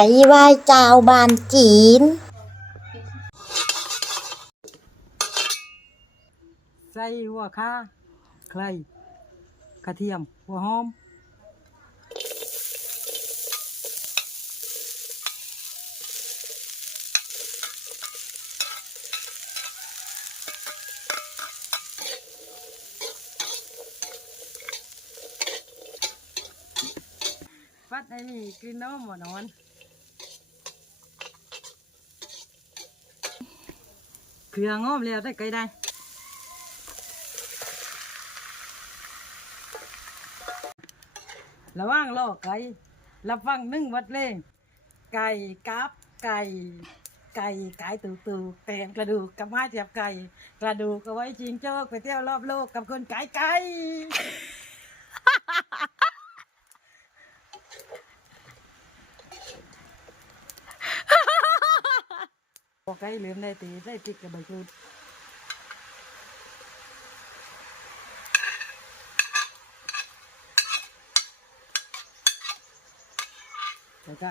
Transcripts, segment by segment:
ไก่ไหว้เจ้าบานจีน ใส่หัวข่าไครกระเทียม หัวหอมฟัดไอ้นี่กินน้ำหมดนอน เครื่องงอมแล้วได้ไกลได้ระว่างล่อไก่รับฟังนึ่งวัดเลงไก่กับไก่ ไก่ไก่ตูตูแตนกระดูกกับไม้เสียบไก่ กระดูกเอาไว้ชิงโชคไปเที่ยวรอบโลกกับคนไก่ไก่ บอกไก่ลืมได้ตีได้ติดกับใบชูดแล้วก็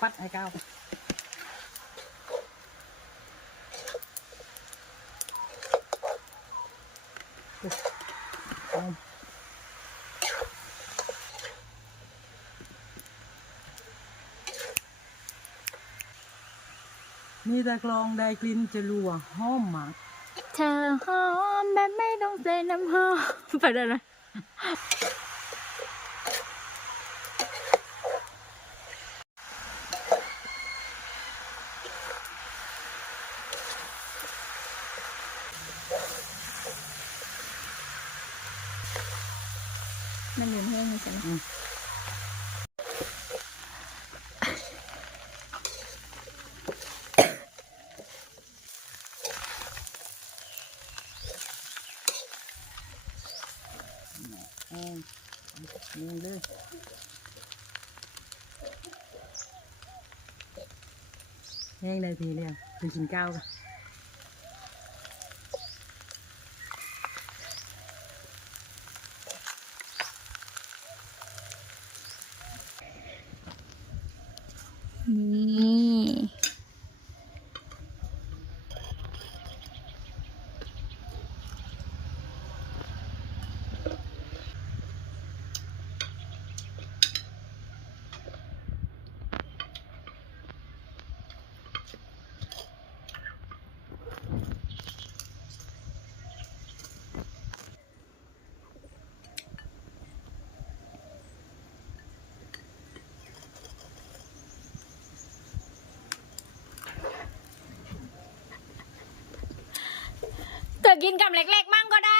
ปัดให้ก้าวไปเอา มีแต่กลองได้กลิ่นจะรัวหอมหมากเธอหอมแบบไม่ต้องใส่น้ำหอมไปได้เลยมันอยู่แห้งใช่ไหม อืมนี่เลยแห้งได้ทีเดียวไปกินข้าวกันนี่ เธอกินกับเล็กๆมั่งก็ได้